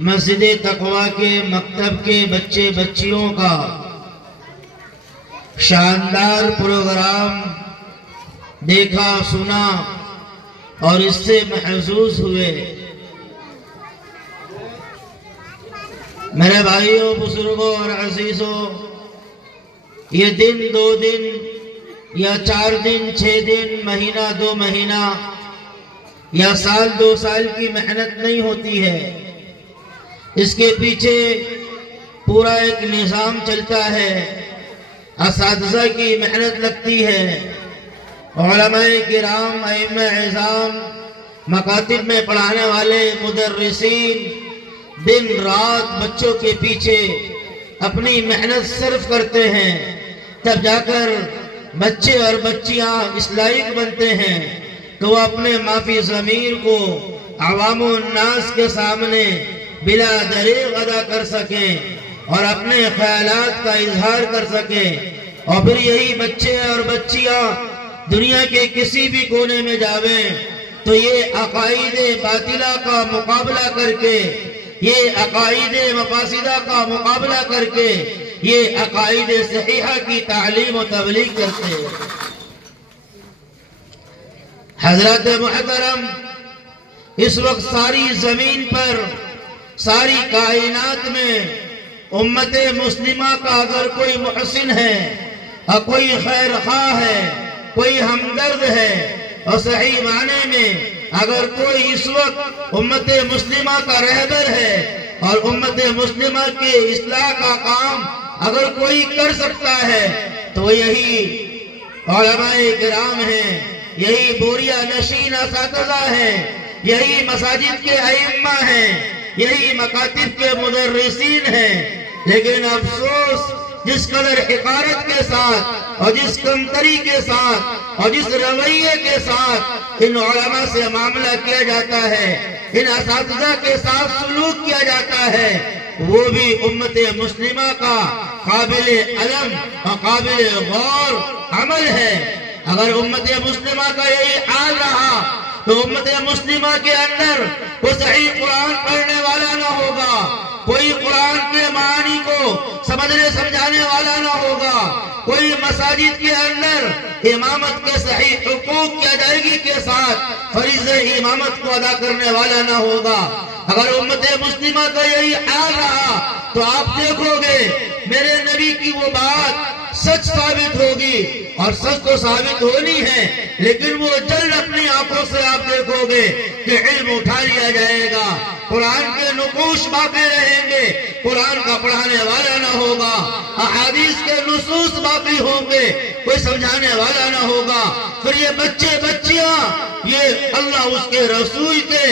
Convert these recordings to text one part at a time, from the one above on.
مسجد تقویٰ کے مکتب کے بچے بچیوں کا شاندار پروگرام دیکھا سنا اور اس سے محظوظ ہوئے۔ میرے بھائیوں، بزرگوں اور عزیزوں، یہ دن 2 دن یا 4 دن 6 دن، مہینہ 2 مہینہ یا سال 2 سال کی محنت نہیں ہوتی ہے۔ اس کے پیچھے پورا ایک نظام چلتا ہے، اساتذہ کی محنت لگتی ہے، علماء کرام، ائمہ اعظام، مکاتب میں پڑھانے والے مدرسین دن رات بچوں کے پیچھے اپنی محنت صرف کرتے ہیں، تب جا کر بچے اور بچیاں اس لائق بنتے ہیں کہ وہ اپنے معافی ضمیر کو عوام الناس کے سامنے بلا دریغ ادا کر سکیں اور اپنے خیالات کا اظہار کر سکیں، اور پھر یہی بچے اور بچیاں دنیا کے کسی بھی کونے میں جاویں تو یہ عقائد باطلہ کا مقابلہ کر کے، یہ عقائد مفاسدہ کا مقابلہ کر کے، یہ عقائد صحیحہ کی تعلیم و تبلیغ کرتے ہیں۔ حضرات محترم، اس وقت ساری زمین پر، ساری کائنات میں امت مسلمہ کا اگر کوئی محسن ہے اور کوئی خیر خواہ ہے، کوئی ہمدرد ہے، اور صحیح معنی میں اگر کوئی اس وقت امت مسلمہ کا رہبر ہے اور امت مسلمہ کے اصلاح کا کام اگر کوئی کر سکتا ہے تو یہی علماء کرام ہیں، یہی بوریا نشین اساتذہ ہیں، یہی مساجد کے ائمہ ہیں، یہی مکاتب کے مدرسین ہیں۔ لیکن افسوس، جس قدر حقارت کے ساتھ اور جس کمتری کے ساتھ اور جس رویے کے ساتھ ان علماء سے معاملہ کیا جاتا ہے، ان اساتذہ کے ساتھ سلوک کیا جاتا ہے، وہ بھی امت مسلمہ کا قابل علم اور قابل غور عمل ہے۔ اگر امت مسلمہ کا یہی حال رہا تو امت مسلمہ کے اندر وہ صحیح قرآن پڑھنے والا نہ ہوگا، کوئی قرآن کے معانی کو سمجھنے سمجھانے والا نہ ہوگا، کوئی مساجد کے اندر امامت کے صحیح حقوق کی ادائیگی کے ساتھ فریضہ امامت کو ادا کرنے والا نہ ہوگا۔ اگر امت مسلمہ کا یہی حال رہا تو آپ دیکھو گے میرے نبی کی وہ بات سچ ثابت ہوگی، اور سچ تو ثابت ہونی ہے، لیکن وہ جلد اپنی آنکھوں سے آپ دیکھو گے کہ علم اٹھا لیا جائے گا، قرآن کے نقوش باقی رہیں گے، قرآن کا پڑھانے والا نہ ہوگا، احادیث کے نصوص باقی ہوں گے، کوئی سمجھانے والا نہ ہوگا۔ پھر یہ بچے بچیاں یہ اللہ اس کے رسول کے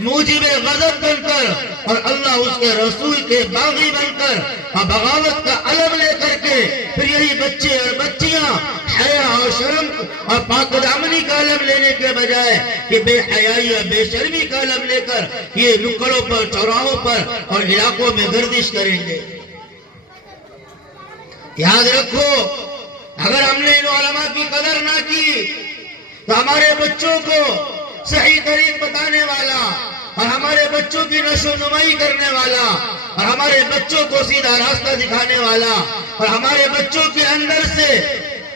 موجب غضب بن کر اور اللہ اس کے رسول کے باغی بن کر اور بغاوت کا علم لے کر کے، پھر یہی بچے اور بچیاں حیا اور شرم اور پاک دامنی کا علم لینے کے بجائے کہ بے حیائی اور بے شرمی کا علم لے کر یہ نکڑوں پر، چوراہوں پر اور علاقوں میں گردش کریں گے۔ یاد رکھو، اگر ہم نے ان علماء کی قدر نہ کی تو ہمارے بچوں کو صحیح طریق بتانے والا اور ہمارے بچوں کی نشو نمائی کرنے والا اور ہمارے بچوں کو سیدھا راستہ دکھانے والا اور ہمارے بچوں کے اندر سے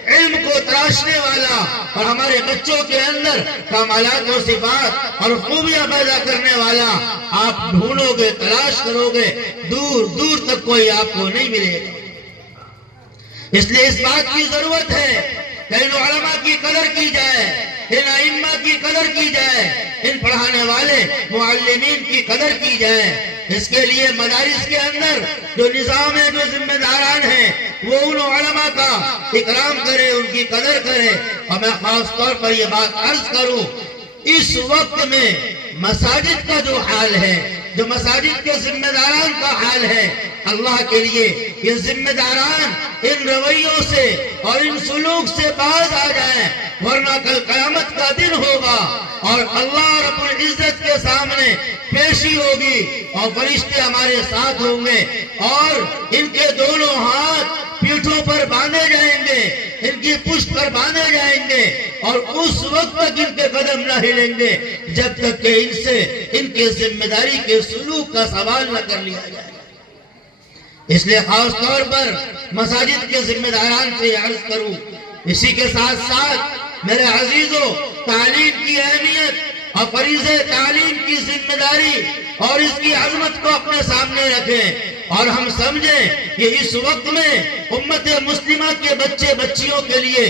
علم کو تراشنے والا اور ہمارے بچوں کے اندر کمالات و صفات اور خوبیاں پیدا کرنے والا آپ ڈھونڈو گے، تلاش کرو گے، دور دور تک کوئی آپ کو نہیں ملے گا۔ اس لیے اس بات کی ضرورت ہے کہ ان علماء کی قدر کی جائے، ان ائمہ کی قدر کی جائے، ان پڑھانے والے معلمین کی قدر کی جائے۔ اس کے لیے مدارس کے اندر جو نظام ہے، جو ذمہ داران ہیں، وہ ان علماء کا اکرام کرے، ان کی قدر کرے۔ اور میں خاص طور پر یہ بات عرض کروں، اس وقت میں مساجد کا جو حال ہے، جو مساجد کے ذمہ داران کا حال ہے، اللہ کے لیے یہ ذمہ داران ان رویوں سے اور ان سلوک سے باز آ جائیں، ورنہ کل قیامت کا دن ہوگا اور اللہ رب العزت کے سامنے پیشی ہوگی اور فرشتے ہمارے ساتھ ہوں گے اور ان کے دونوں ہاتھ پیٹھوں پر باندھے جائیں گے، ان کی پشت پر باندھے جائیں گے، اور اس وقت تک ان کے قدم نہ ہلیں گے جب تک کہ ان سے ان کے ذمہ داری کے سلوک کا سوال نہ کر لیا جائے۔ اس لیے خاص طور پر مساجد کے ذمہ داران سے عرض کروں، اسی کے ساتھ ساتھ میرے عزیزوں، تعلیم کی اہمیت اور فریضہ تعلیم کی ذمہ داری اور اس کی عظمت کو اپنے سامنے رکھیں، اور ہم سمجھیں کہ اس وقت میں امت مسلمہ کے بچے بچیوں کے لیے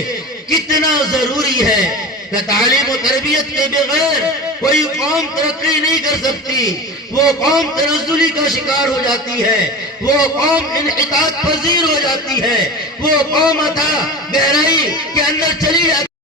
کتنا ضروری ہے کہ تعلیم و تربیت کے بغیر کوئی قوم ترقی نہیں کر سکتی، وہ قوم تنزلی کا شکار ہو جاتی ہے، وہ قوم انحطاط پذیر ہو جاتی ہے، وہ قوم عطا گہرائی کے اندر چلی جاتی ہے۔